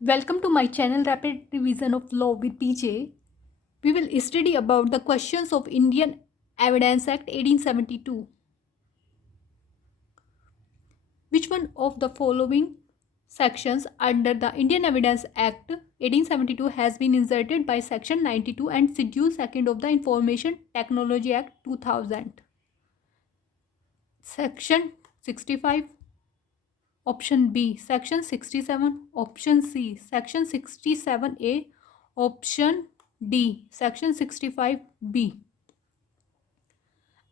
Welcome to my channel Rapid Revision of Law with PJ. We will study about the questions of Indian Evidence Act 1872. Which one of the following sections under the Indian Evidence Act 1872 has been inserted by section 92 and schedule 2nd of the Information Technology Act 2000? Section 65, option B, section 67, option C, section 67A, option D, section 65B.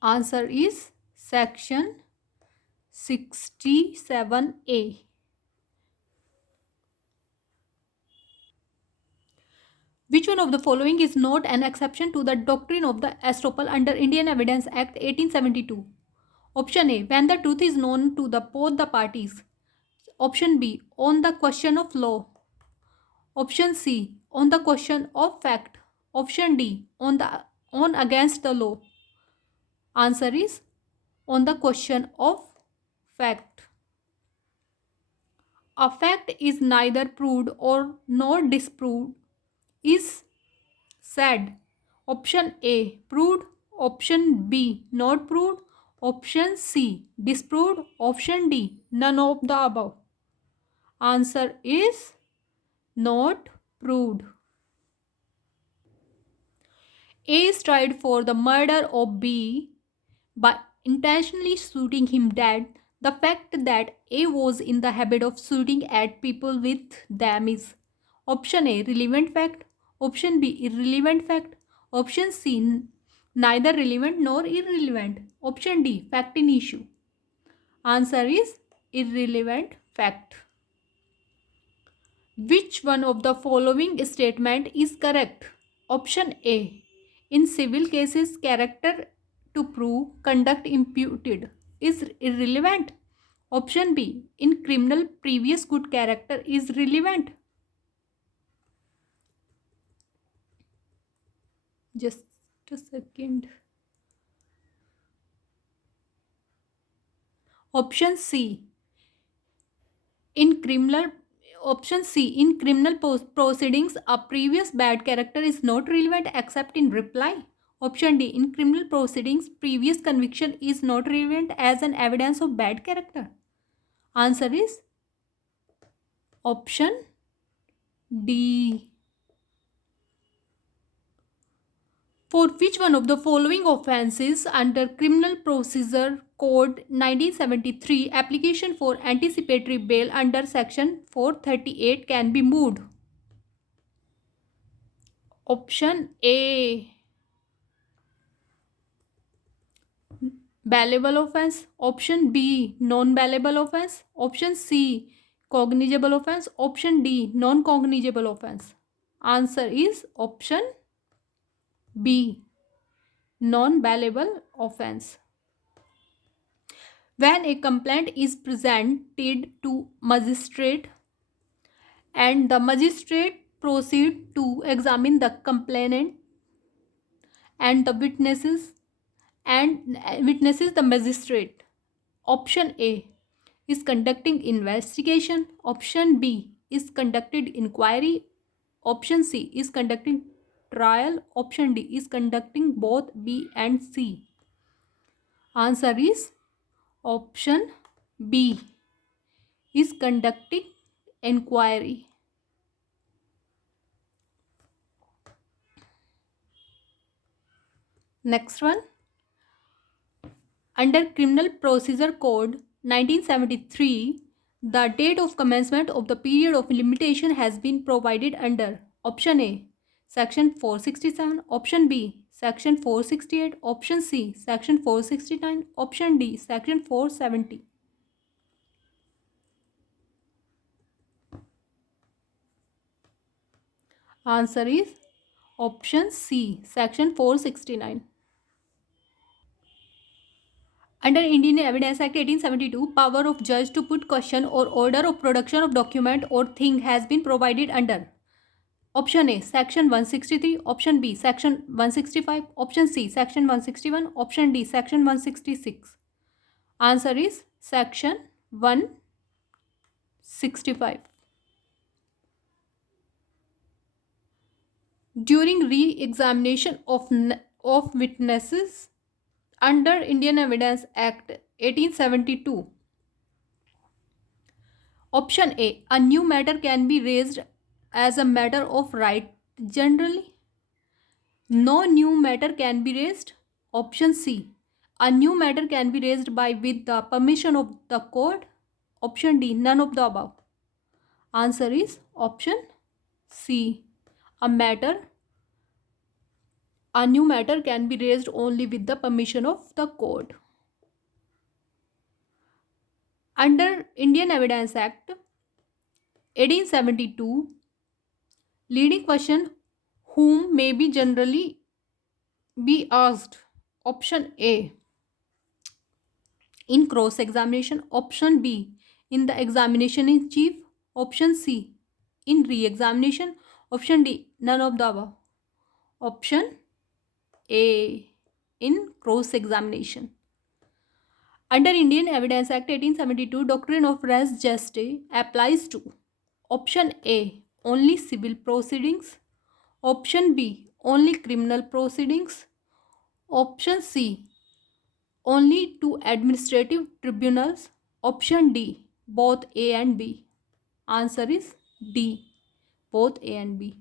Answer is section 67A. Which one of the following is not an exception to the doctrine of the estoppel under Indian Evidence Act 1872? Option A, when the truth is known to both the parties. Option B, on the question of law. Option C, on the question of fact. Option D, on against the law. Answer is on the question of fact. A fact is neither proved or nor disproved is said. Option A, proved. Option B, not proved. Option C, disproved. Option D, none of the above. Answer is not proved. A is tried for the murder of B by intentionally shooting him dead. The fact that A was in the habit of shooting at people with them is option A, relevant fact. Option B, irrelevant fact. Option C, neither relevant nor irrelevant. Option D, fact in issue. Answer is irrelevant fact. Which one of the following statement is correct? Option A, in civil cases, character to prove conduct imputed is irrelevant. Option B, in criminal, previous good character is relevant. Just a second. Option C, in criminal proceedings, a previous bad character is not relevant except in reply. Option D, in criminal proceedings, previous conviction is not relevant as an evidence of bad character. Answer is option D. For which one of the following offences under Criminal Procedure Code 1973, application for anticipatory bail under Section 438 can be moved? Option A, bailable offence. Option B, non-bailable offence. Option C, cognizable offence. Option D, non-cognizable offence. Answer is option B, non-bailable offence. When a complaint is presented to magistrate and the magistrate proceed to examine the complainant and the witnesses the magistrate. Option A is conducting investigation. Option B is conducted inquiry. Option C is conducting trial. Option D is conducting both B and C. Answer is option B is conducting inquiry. Next one. Under Criminal Procedure Code 1973, the date of commencement of the period of limitation has been provided under option A, section 467, option B, section 468, option C, section 469, option D, section 470. Answer is option C, section 469. Under Indian Evidence Act 1872, power of judge to put question or order of production of document or thing has been provided under option A, section 163, option B, section 165, option C, section 161, option D, section 166. Answer is section 165. during re-examination of witnesses under Indian Evidence Act 1872. Option A. A new matter can be raised as a matter of right generally. No new matter can be raised. Option C. A new matter can be raised by with the permission of the court. Option D. None of the above. Answer is option C. A matter, a new matter can be raised only with the permission of the court. Under Indian Evidence Act 1872, leading question whom may be generally be asked. Option A, in cross examination. Option B, in the examination in chief. Option C, in re examination. Option D, none of the above. Option A, in cross examination. Under Indian Evidence Act 1872, doctrine of res geste applies to option A, only civil proceedings. Option B, only criminal proceedings. Option C, only to administrative tribunals. Option D, both A and B. Answer is D, both A and B.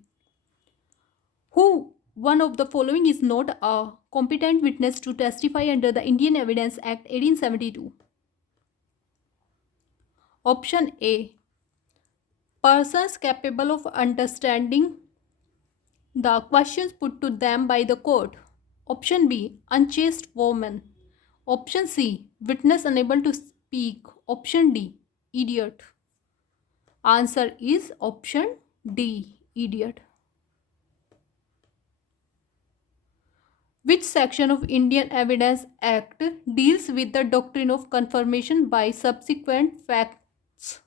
Who one of the following is not a competent witness to testify under the Indian Evidence Act 1872? Option A, persons capable of understanding the questions put to them by the court. Option B, unchaste woman. Option C, witness unable to speak. Option D, idiot. Answer is option D, idiot. Which section of Indian Evidence Act deals with the doctrine of confirmation by subsequent facts?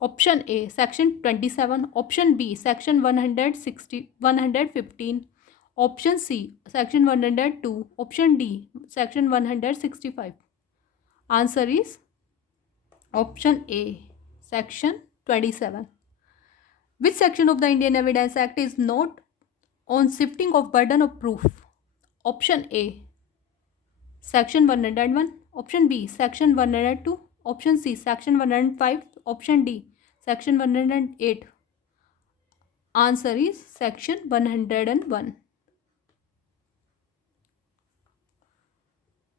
Option A, Section 27. Option B, Section 115. Option C, Section 102. Option D, Section 165. Answer is option A, Section 27. Which section of the Indian Evidence Act is not on shifting of burden of proof? Option A, Section 101. Option B, Section 102. Option C, Section 105. Option D, Section 108. Answer is Section 101.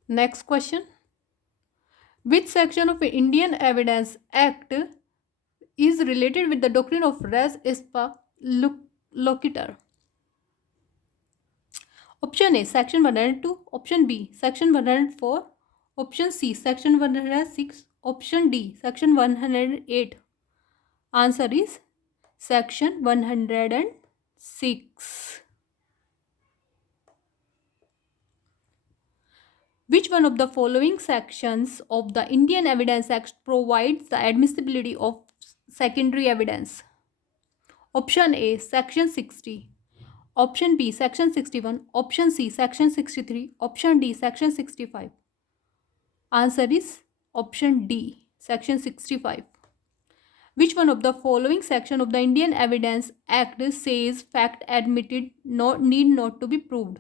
Next question. Which section of Indian Evidence Act is related with the doctrine of res ipsa loquitur? Option A, Section 102. Option B, Section 104. Option C, Section 106. Option D, Section 108. Answer is Section 106. Which one of the following sections of the Indian Evidence Act provides the admissibility of secondary evidence? Option A, Section 60. Option B, Section 61. Option C, Section 63. Option D, Section 65. Answer is option D, Section 65. Which one of the following section of the Indian Evidence Act says fact admitted need not to be proved?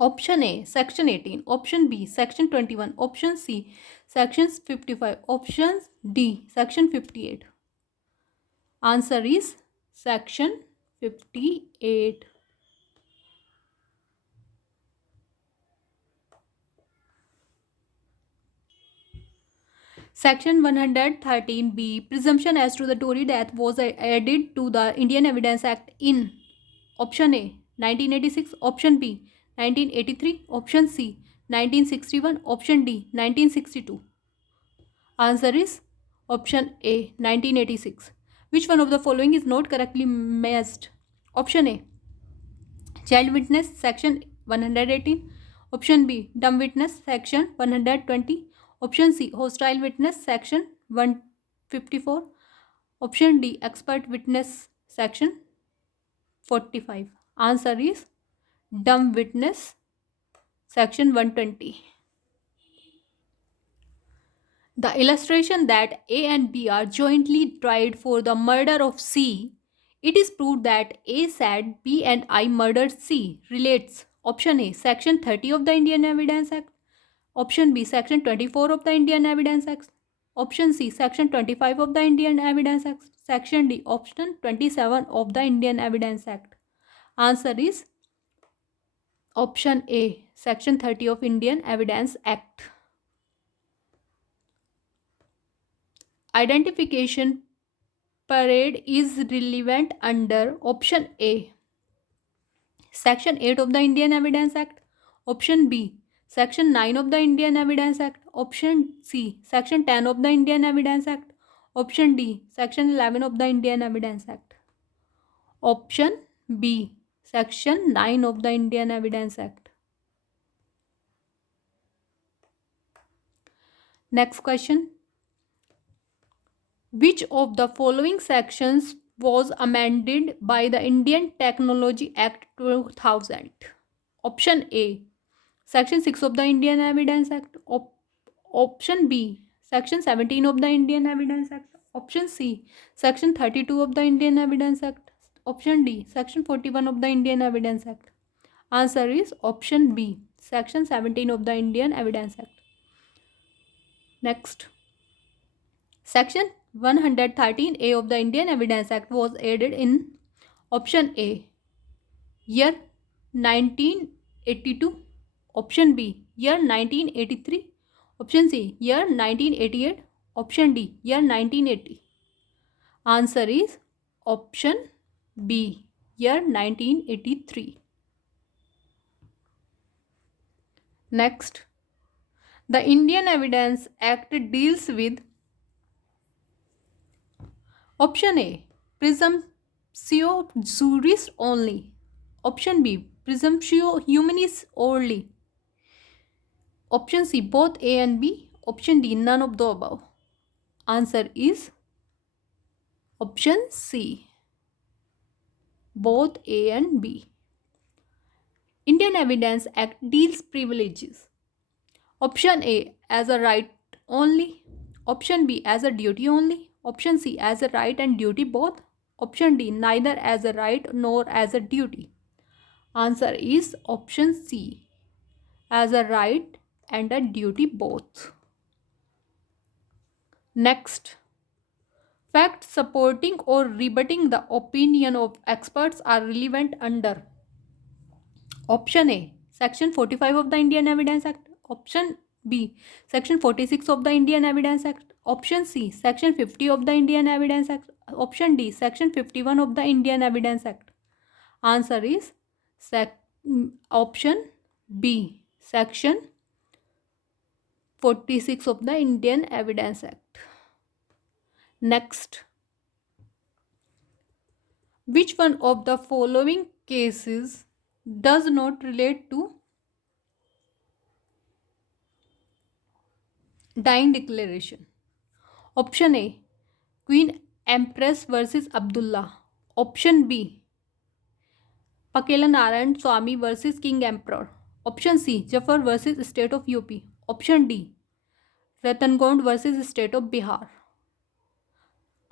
Option A, Section 18. Option B, Section 21. Option C, Section 55. Option D, Section 58. Answer is Section 58. Section 113B, presumption as to the Tory death was added to the Indian Evidence Act in option A, 1986, option B, 1983, option C, 1961, option D, 1962. Answer is option A, 1986. Which one of the following is not correctly matched? Option A, child witness, section 118. Option B, dumb witness, section 120. Option C, hostile witness, section 154. Option D, expert witness, section 45. Answer is dumb witness, section 120. The illustration that A and B are jointly tried for the murder of C It is proved that A said B and I murdered C relates option A, Section 30 of the Indian Evidence Act, option B, Section 24 of the Indian Evidence Act, option C, Section 25 of the Indian Evidence Act, section D, option 27 of the Indian Evidence Act. Answer is option A, Section 30 of Indian Evidence Act. Identification parade is relevant under option A, Section 8 of the Indian Evidence Act, option B, Section 9 of the Indian Evidence Act, option C, Section 10 of the Indian Evidence Act, option D, Section 11 of the Indian Evidence Act. Option B, Section 9 of the Indian Evidence Act. Next question. Which of the following sections was amended by the Indian Technology Act 2000? Option A, Section 6 of the Indian Evidence Act. Option B, Section 17 of the Indian Evidence Act. Option C, Section 32 of the Indian Evidence Act. Option D, Section 41 of the Indian Evidence Act. Answer is option B, Section 17 of the Indian Evidence Act. Next. Section 113A of the Indian Evidence Act was added in option A, year 1982, option B, year 1983, option C, year 1988, option D, year 1980. Answer is option B, year 1983. Next, the Indian Evidence Act deals with option A, presumptio juris only, option B, presumptio humanis only, option C, both A and B, option D, none of the above. Answer is option C, both A and B. Indian Evidence Act deals privileges. Option A, as a right only, option B, as a duty only, option C, as a right and duty both, option D, neither as a right nor as a duty. Answer is option C, as a right and a duty both. Next, facts supporting or rebutting the opinion of experts are relevant under option A, Section 45 of the Indian Evidence Act, option B, Section 46 of the Indian Evidence Act, option C, Section 50 of the Indian Evidence Act, option D, Section 51 of the Indian Evidence Act. Answer is option B, Section 46 of the Indian Evidence Act. Next, which one of the following cases does not relate to dying declaration? Option A, Queen Empress versus Abdullah. Option B, Pakela Narayan Swamy versus King Emperor. Option C, Jafar versus State of UP. Option D, Ratangond versus State of Bihar.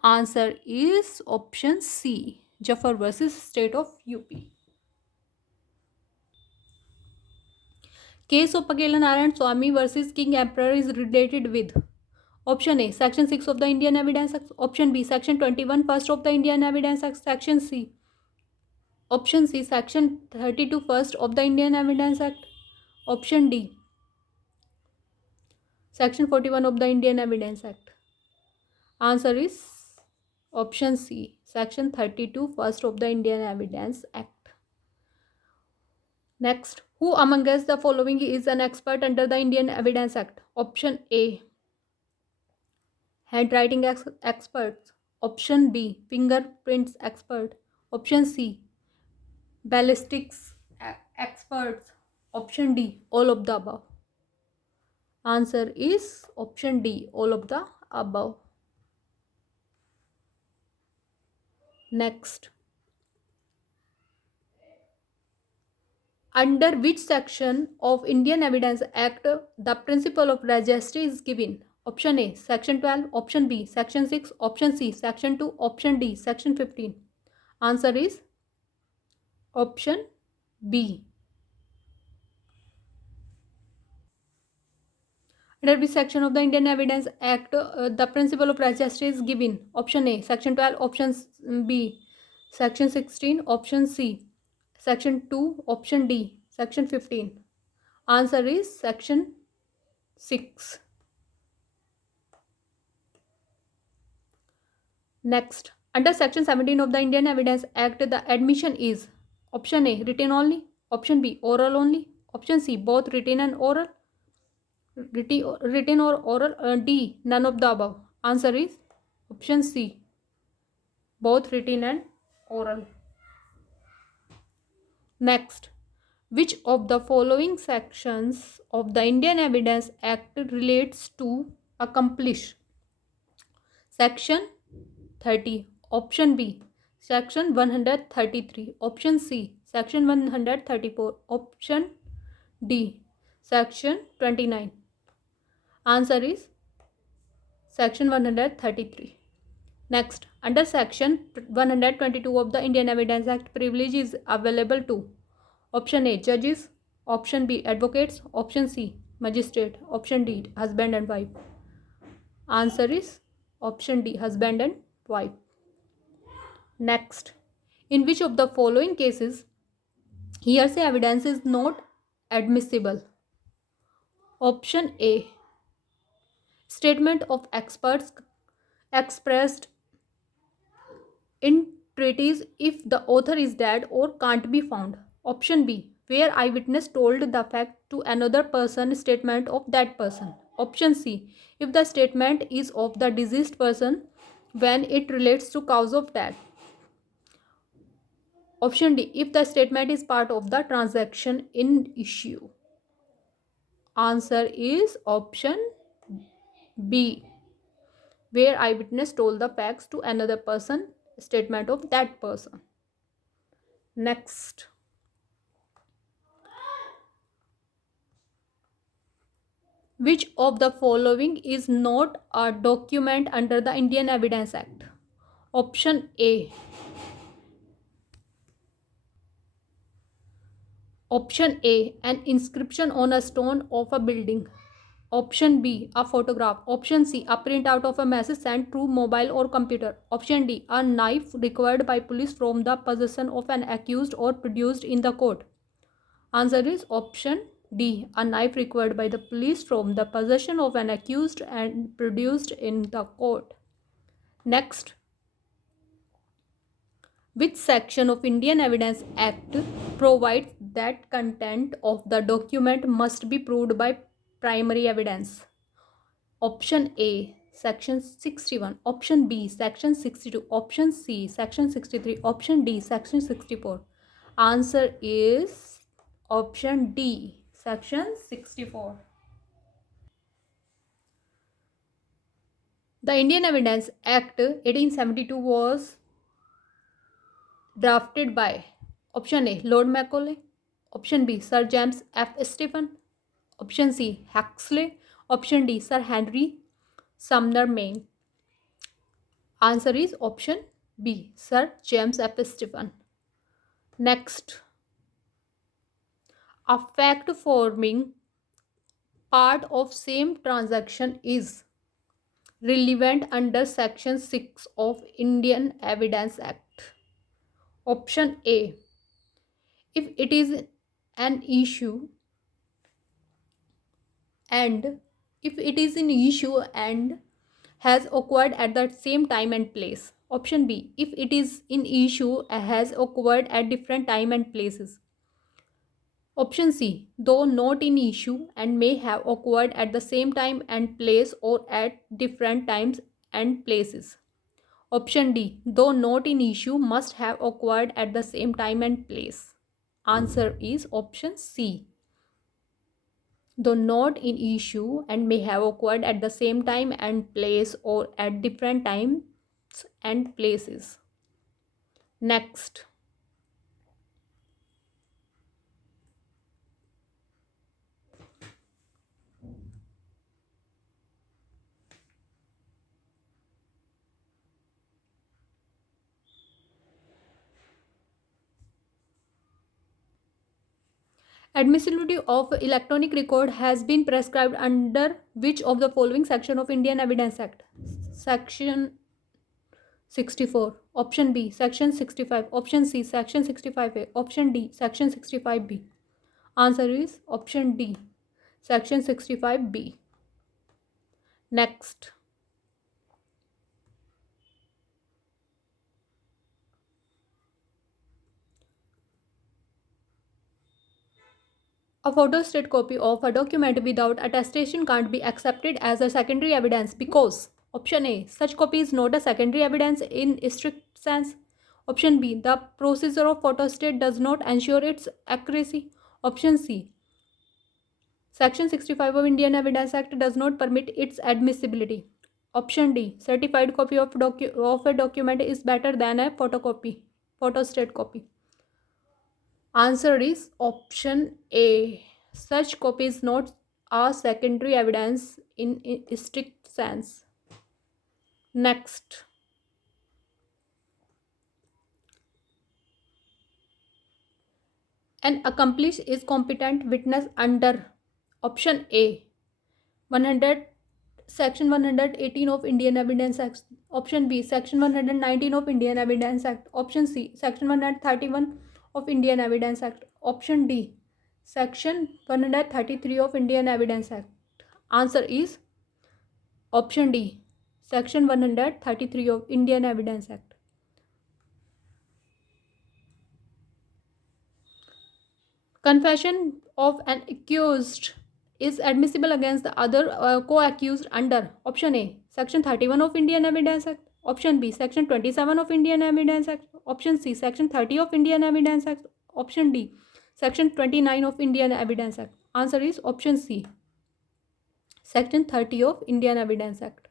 Answer is option C, Jafar versus State of UP. Case of Pakela Narayan Swamy versus King Emperor is related with option A, Section 6 of the Indian Evidence Act. Option B, Section 21 first of the Indian Evidence Act. Option C, Section 32 first of the Indian Evidence Act. Option D, Section 41 of the Indian Evidence Act. Answer is option C, Section 32 first of the Indian Evidence Act. Next, who among us the following is an expert under the Indian Evidence Act? Option A, handwriting experts. Option B, fingerprints expert. Option C, ballistics experts. Option D, all of the above. Answer is option D, all of the above. Next, under which section of Indian Evidence Act the principle of registry is given? Option A, Section 12, option B, Section 6, option C, Section 2, option D, Section 15. Answer is option B. Under which section of the Indian Evidence Act the principle of justice is given? Option A, Section 12, option B, Section 16, option C, Section 2, option D, Section 15. Answer is Section 6. Next, under Section 17 of the Indian Evidence Act, the admission is option A, written only, option B, oral only, option C, both written and oral, written or oral, D, none of the above. Answer is option C, both written and oral. Next, which of the following sections of the Indian Evidence Act relates to accomplish? Section 30, option B, Section 133, option C, Section 134, option D, Section 29. Answer is Section 133. Next, under Section 122 of the Indian Evidence Act, privilege is available to option A, judges, option B, advocates, option C, magistrate, option D, husband and wife. Answer is option D, husband and wife. Next, in which of the following cases hearsay evidence is not admissible? Option A, statement of experts expressed in treatise if the author is dead or can't be found. Option B, where eyewitness told the fact to another person, statement of that person. Option C, if the statement is of the deceased person when it relates to cause of death. Option D, if the statement is part of the transaction in issue. Answer is option B, where eyewitness told the facts to another person, statement of that person. Next, which of the following is not a document under the Indian Evidence Act? Option A. Option A, an inscription on a stone of a building. Option B, a photograph. Option C, a printout of a message sent through mobile or computer. Option D, a knife recovered by police from the possession of an accused or produced in the court. Answer is option D, a knife recovered by the police from the possession of an accused and produced in the court. Next, which section of Indian Evidence Act provides that content of the document must be proved by primary evidence? Option A, Section 61. Option B, Section 62. Option C, Section 63. Option D, Section 64. Answer is option D, Section 64. The Indian Evidence Act 1872 was drafted by option A, Lord Macaulay, option B, Sir James F. Stephen, option C, Huxley, option D, Sir Henry Sumner Maine. Answer is option B, Sir James F. Stephen. Next, a fact forming part of same transaction is relevant under section 6 of Indian Evidence Act. Option A, if it is an issue and has occurred at the same time and place. Option B, if it is in issue has occurred at different time and places. Option C, though not in issue and may have occurred at the same time and place or at different times and places. Option D, though not in issue must have occurred at the same time and place. Answer is option C, though not in issue and may have occurred at the same time and place or at different times and places. Next, Admissibility of electronic record has been prescribed under which of the following section of Indian Evidence Act? Section 64. Option B, Section 65. Option C, Section 65A. Option D, Section 65B. Answer is option D, Section 65B. Next. A photostat copy of a document without attestation can't be accepted as a secondary evidence because option A, such copy is not a secondary evidence in strict sense. Option B, the procedure of photostat does not ensure its accuracy. Option C, Section 65 of Indian Evidence Act does not permit its admissibility. Option D, certified copy of a document is better than a photostat copy. Answer is option A. Such copy is not a secondary evidence in strict sense. Next. An accomplished is competent witness under option A, 100 Section 118 of Indian Evidence Act. Option B, Section 119 of Indian Evidence Act. Option C, Section 131 of Indian Evidence Act. Option D, Section 133 of Indian Evidence Act. Answer is option D, Section 133 of Indian Evidence Act. Confession of an accused is admissible against the other co-accused under option A, Section 31 of Indian Evidence Act. Option B, Section 27 of Indian Evidence Act. Option C, Section 30 of Indian Evidence Act. Option D, Section 29 of Indian Evidence Act. Answer is option C, Section 30 of Indian Evidence Act.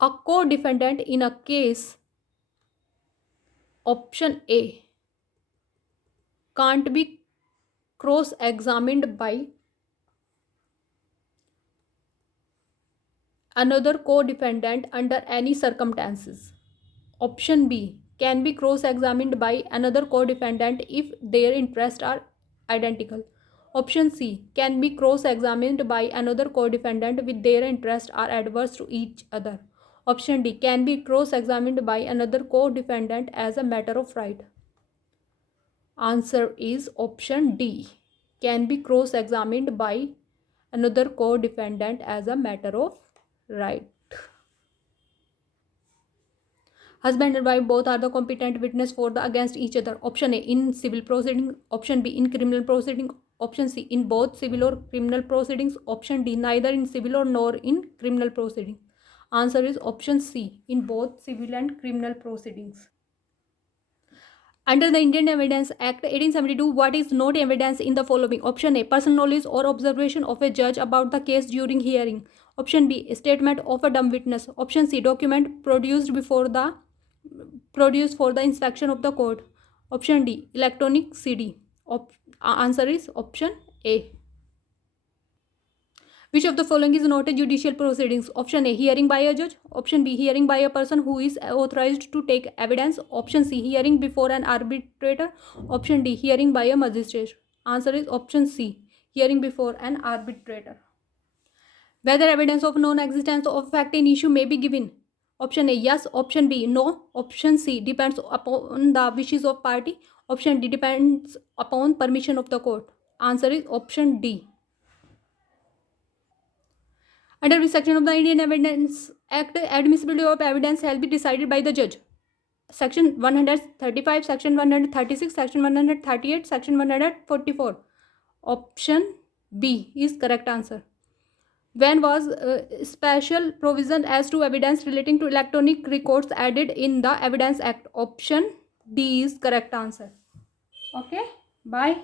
A co-defendant in a case, option A, can't be cross-examined by another co-defendant under any circumstances. Option B, can be cross-examined by another co-defendant if their interests are identical. Option C, can be cross-examined by another co-defendant with their interests are adverse to each other. Option D, can be cross-examined by another co-defendant as a matter of right. Answer is option D, can be cross-examined by another co-defendant as a matter of right. Husband and wife both are the competent witness for the against each other. Option A, in civil proceeding. Option B, in criminal proceeding. Option C, in both civil or criminal proceedings. Option D, neither in civil or nor in criminal proceeding. Answer is option C, in both civil and criminal proceedings. Under the Indian Evidence Act 1872, what is not evidence in the following? Option A, personal knowledge or observation of a judge about the case during hearing. Option B, a statement of a dumb witness. Option C, document produced for the inspection of the court. Option D, electronic CD. Answer is option A. Which of the following is not a judicial proceedings? Option A, hearing by a judge. Option B, hearing by a person who is authorized to take evidence. Option C, hearing before an arbitrator. Option D, hearing by a magistrate. Answer is option C, hearing before an arbitrator. Whether evidence of non-existence of fact in issue may be given. Option A, yes. Option B, no. Option C, depends upon the wishes of party. Option D, depends upon permission of the court. Answer is option D. Under which section of the Indian Evidence Act, admissibility of evidence shall be decided by the judge? Section 135, Section 136, Section 138, Section 144. Option B is correct answer. When was special provision as to evidence relating to electronic records added in the Evidence Act? Option D is correct answer. Okay, bye.